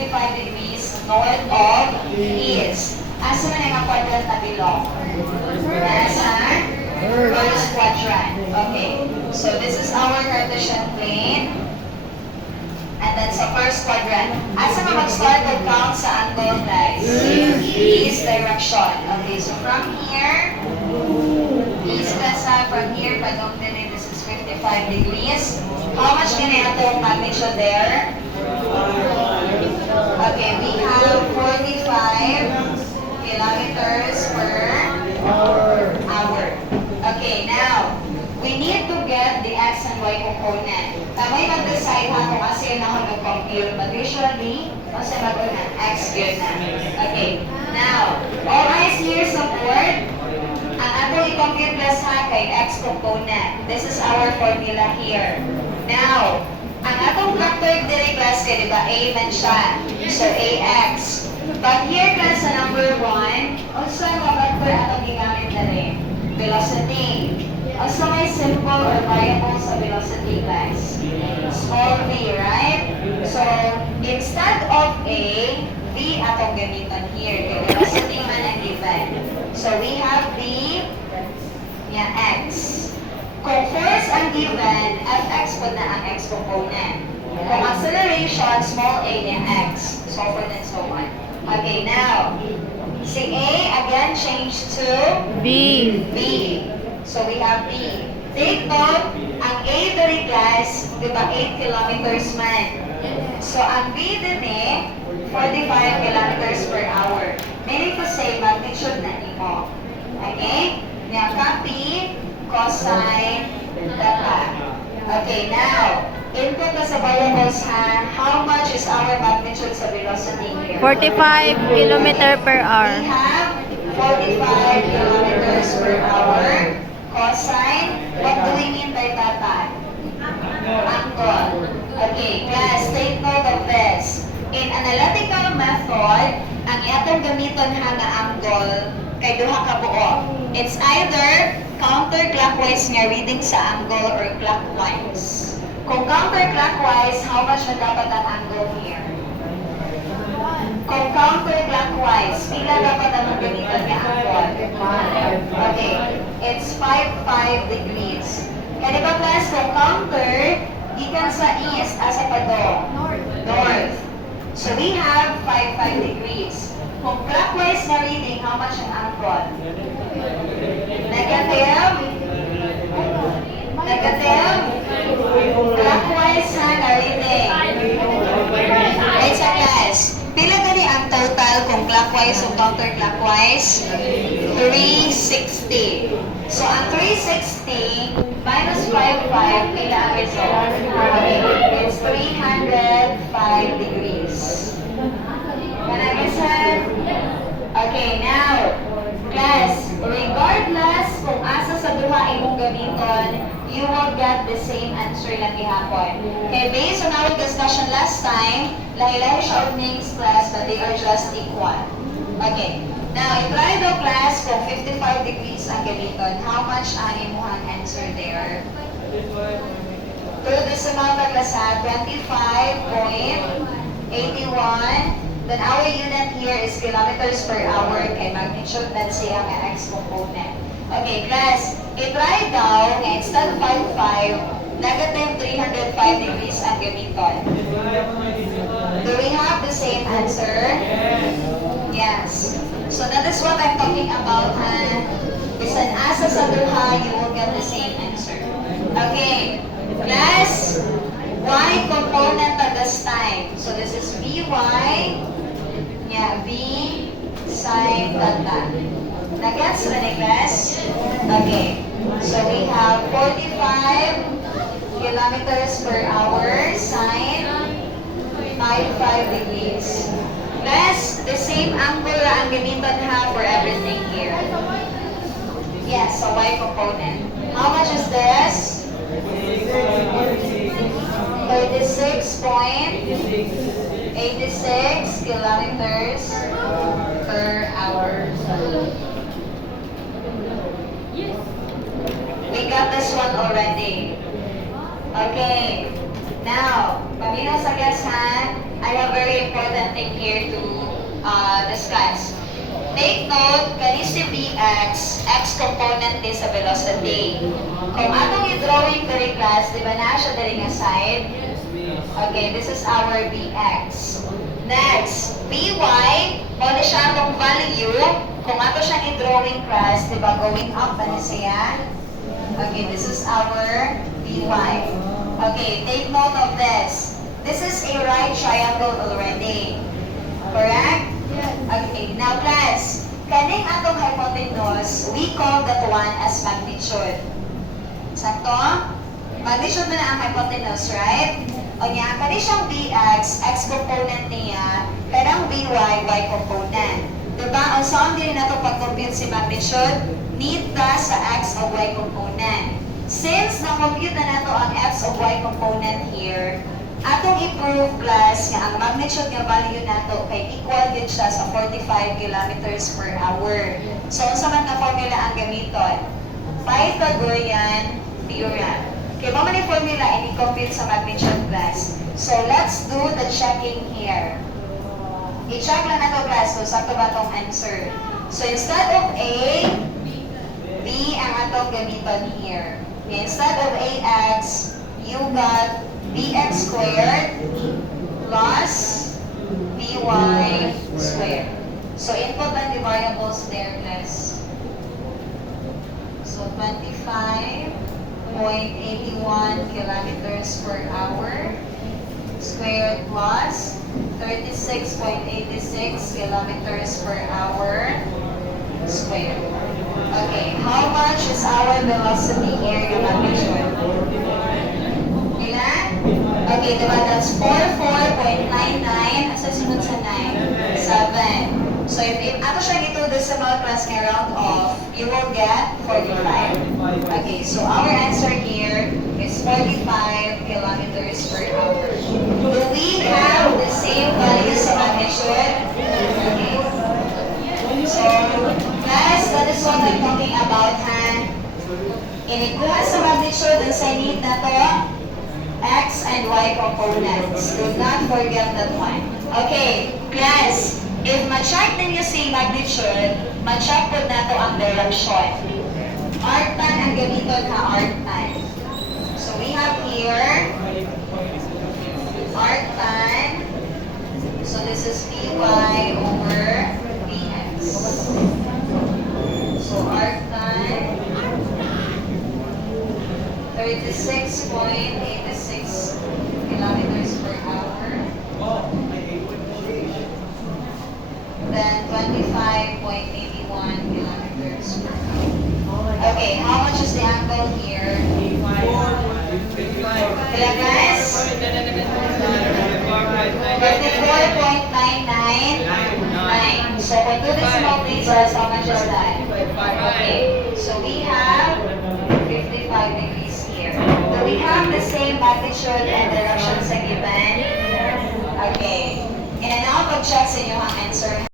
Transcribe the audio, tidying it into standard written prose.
55 degrees north of east. Asa man ang quadrant na below? Nasa first quadrant. Okay. So this is our Cartesian plane. And then sa first quadrant. Asa na mag-start and count sa angle, guys? East direction. Okay, so from here, east kasi from here, padong din, this is 55 degrees. How much can I add magnitude there? Okay, we have 45 kilometers per hour. Okay, now, we need to get the x and y component. May mag-decide ha kung kasi na ako nag-compute, but usually, kasi mag-una, x yun na. Okay, now, all eyes here sa board. Ang atong i-compute plus ha kay x component. This is our formula here. Now, ang atong factor diri class kay diba a man siya. So ax. But here class sa number 1, also ang factor atong gigamit na rin. Velocity. Also may simple or variable sa velocity class. Small v, right? So, instead of a, v atong gamitan here. Kay velocity man ang given. So, we have v, x. Kung force ang given, fx po na ang x component. Kung acceleration, small a niya x. So forth and so on. Okay, now, si a again change to B. b. So we have b. Take note, ang a dari class, di ba 8 kilometers man. So ang b din 45 kilometers per hour. Meaning to say, magnitude na imo. Okay? Now, copy, cosine, theta. Okay, now, input na sa variables ha, how much is our magnitude sa velocity here? 45 kilometer per hour. We have 45 kilometers per hour. Cosine, what do we mean by theta? Angle. Okay, class, take note of this. In analytical method, ang atong gamiton ha nga angle kay duha ka buo. It's either counterclockwise nga reading sa angle or clockwise. Kung counterclockwise, how much na dapat ang angle here? Kung counterclockwise, pila dapat ang gamitan nga angle? Okay, it's 5 degrees. Kaya diba class, kung counter, gikan sa east, asa pa do? North. So we have 5 degrees. Kung clockwise na reading, how much ang angle? Negative? Negative? Clockwise na reading. Right sa class. Pila gani ang total kung clockwise o counterclockwise? 360. So ang 360 minus 55, pila ang result? It's 305 degrees. Okay, now, class, regardless kung asa sa duha imong gamiton, you will get the same answer lang gihapon. Okay, based on our discussion last time, lahi-lahi siya of names class, but they are just equal. Okay, now, i-try the class kung 55 degrees ang gamiton. How much ang imuhang answer there? Through decimal na class ha, 25.81. Then our unit here is kilometers per hour kay magnitude na siya nga x component. Okay, class, i-try daw nga instead of 55, negative 305 degrees ang gamiton. Do we have the same answer? Yes. So that is what I'm talking about, ha? Bisan asa sa duha, you will get the same answer. Okay, class, y component at this time. So this is Vy. Yeah, V sine theta. Nag-gets na ni class? Okay. So we have 45 kilometers per hour sine 55 degrees. Class, the same angle ang gamitan ha for everything here. Yes, so y component. How much is this? 36.86 kilometers per hour. We got this one already. Okay. Now, paminaw sa guest ha, I have very important here to discuss. Take note, kani si Vx, x component din sa velocity. Kung atong i-drawing diri class, di ba na siya diri nga side? Okay, this is our Vx. Next, Vy, muna siya itong value. Kung ato siyang i-drawing class, di ba, going up na siya? Okay, this is our Vy. Okay, take note of this. This is a right triangle already. Correct? Okay, now class, kaning atong hypotenuse, we call that one as magnitude. Sakto? Magnitude na ang hypotenuse, right? O niya, kani siyang Vx, x component niya, kanang Vy, y component. Diba? Ang saan din na ito pag-compute si magnitude, need ta sa x o y component. Since na-compute na nato ang x o y component here, atong i-prove class nga ang magnitude nga value nato kay equal din siya sa 45 kilometers per hour. So, unsa man nga formula ang gamiton? Pythagorean theorem. Kaya ba man yung formula i-compute sa magnitude class? So, let's do the checking here. I-check lang nato class kung sakto ba itong answer. So, instead of A, B ang atong gamiton here. Instead of AX, you got bx squared plus by squared. So, input lang the variables there, class. So, 25.81 kilometers per hour squared plus 36.86 kilometers per hour squared. Okay, how much is our velocity here yung magnitude? Ilan? Okay, diba? That's 44.99. Asa sunod sa 9? 7. So if ato siya ito decimal class nga round off, you will get 45. Okay, so our answer here is 45 kilometers per hour. Do we have the same values sa magnitude? Okay. So, guys, that is what I'm talking about, ha? Inikuha sa magnitude ang sa need na to, x and y components. Do not forget that one. Okay, class, if ma-check ninyo si magnitude, ma-check po na to ang direction. Arctan ang gamiton ha, arctan. So we have here, arctan. So this is Vy over Vx. So arctan, 36.86 kilometers per hour. Then 25.81 kilometers per hour. Okay, how much is the angle here? Kailan guys? 34.999. So for two decimal places, how much is that? Okay, so we have 55 degrees here. Do we have the same magnitude and direction sa given? Okay. And now, pag-check sa inyo ang answer.